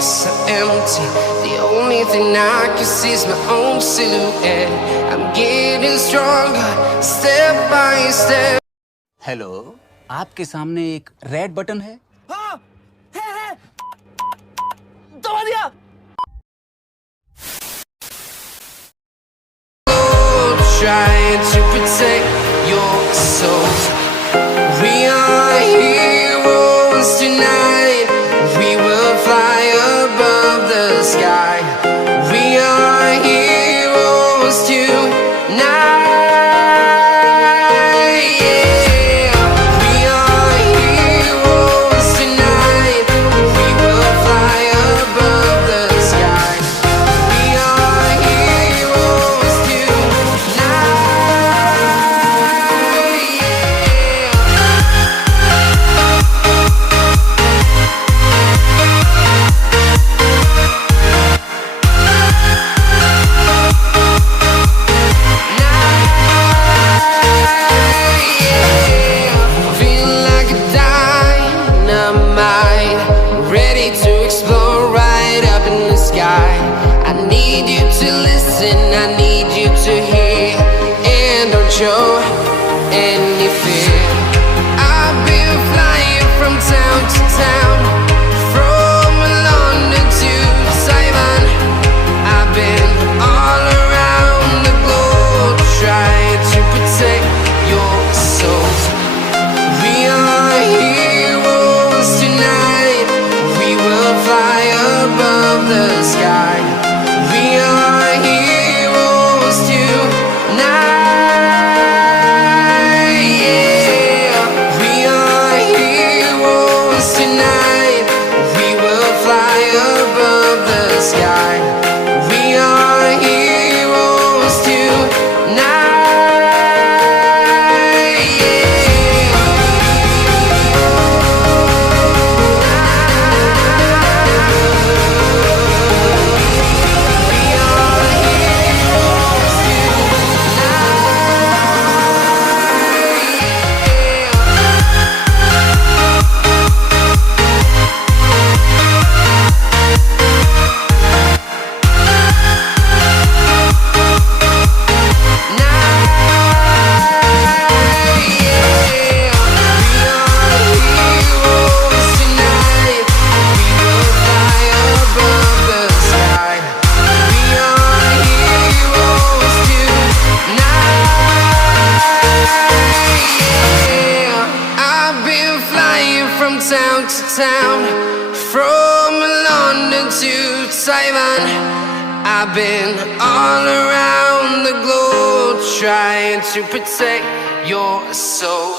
so empty. The only thing I can see is my own silhouette. I'm getting stronger, step by step. Hello, आपके सामने एक red button है। हाँ, है। दबा दिया। Trying to protect your soul. We are heroes tonight. We will fly above the sky. We are heroes tonight. Yeah. We are heroes tonight. We will fly above the sky. We are heroes show any fear. I've been flying from town to town, from London to Taiwan. I've been all around the globe trying to protect your soul. We are heroes tonight. We will fly above the sky. We are heroes tonight. Town to town, from London to Taiwan. I've been all around the globe trying to protect your soul.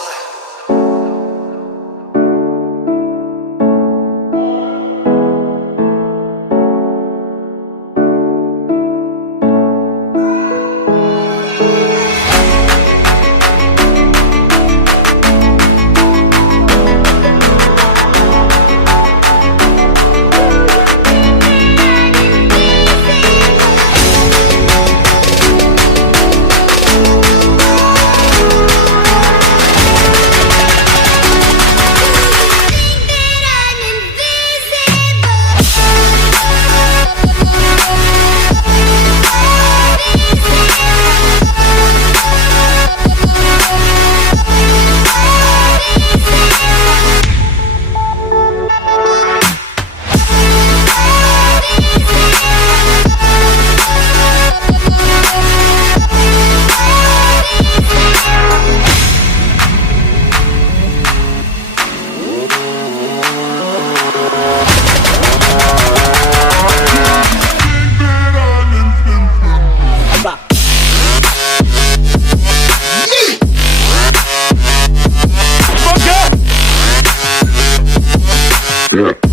Yeah.